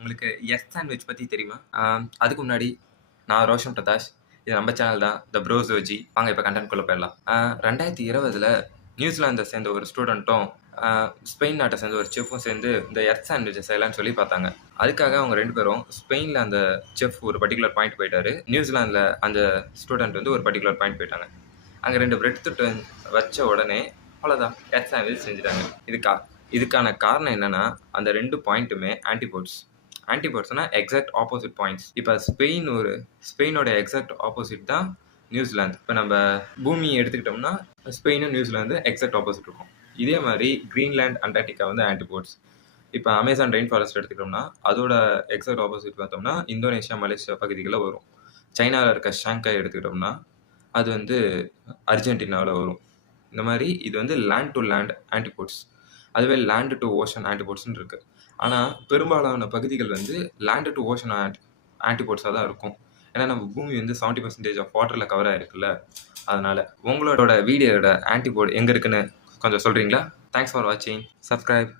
உங்களுக்கு egg sandwich பத்தி தெரியுமா? அதுக்கு முன்னாடி நான் ரோஷன் பிரகாஷ். இது நம்ம சேனல் தான் த ப்ரோசோஜி. வாங்க இப்போ கண்டென்ட்குள்ள போயிடலாம். 2020ல நியூசிலாந்தை சேர்ந்த ஒரு ஸ்டூடெண்ட்டும் ஸ்பெயின் நாட்டை சேர்ந்த ஒரு செஃப்பும் சேர்ந்து இந்த எர்த் சாண்ட்விச்சை செய்யலாம்னு சொல்லி பார்த்தாங்க. அதுக்காக அவங்க 2 பேரும் ஸ்பெயினில் அந்த செஃப் ஒரு பர்டிகுலர் பாயிண்ட் போயிட்டாரு. நியூசிலாந்தில் அந்த ஸ்டூடெண்ட் வந்து ஒரு பர்டிகுலர் பாயிண்ட் போயிட்டாங்க. அங்கே 2 பிரெட் தொட்டு வச்ச உடனே அவ்வளோதான், எர்த் சாண்ட்விச் செஞ்சுட்டாங்க. இதுக்கான காரணம் என்னன்னா, அந்த 2 பாயிண்ட்டுமே ஆன்டிபோட்ஸ். ஆன்டிபோட்ஸ்னா எக்ஸாக்ட் ஆப்போசிட் பாயிண்ட்ஸ். இப்போ ஸ்பெயினோட எக்ஸாக்ட் ஆப்போசிட் தான் நியூசிலாந்து. இப்போ நம்ம பூமியை எடுத்துக்கிட்டோம்னா ஸ்பெயினும் நியூசிலாந்து எக்ஸாக்ட் ஆப்போசிட் இருக்கும். இதே மாதிரி கிரீன்லாண்ட், அண்டார்டிகா வந்து ஆன்டிபோட்ஸ். இப்போ அமேசான் ரெயின் ஃபாரஸ்ட் எடுத்துக்கிட்டோம்னா அதோட எக்ஸாக்ட் ஆப்போசிட் பார்த்தோம்னா இந்தோனேஷியா, மலேசியா பகுதிகளில் வரும். சைனாவில் இருக்க ஷாங்காய் எடுத்துக்கிட்டோம்னா அது வந்து அர்ஜென்டினாவில் வரும். இந்த மாதிரி இது வந்து லேண்ட் டு லேண்ட் ஆன்டிபோட்ஸ். அதுவே லேண்ட் டு ஓஷன் ஆன்டிபோட்ஸ்னு இருக்குது. ஆனால் பெரும்பாலான பகுதிகள் வந்து லேண்ட் டு ஓஷன் ஆன்டிபோட்ஸாக தான் இருக்கும். ஏன்னா நம்ம பூமி வந்து 70% ஆஃப் வாட்டரில் கவர் ஆகிருக்குல்ல. அதனால் உங்களோட வீடியோட ஆன்டிபோட் எங்கே இருக்குன்னு கொஞ்சம் சொல்கிறீங்களா? தேங்க்ஸ் ஃபார் வாட்சிங். சப்ஸ்கிரைப்.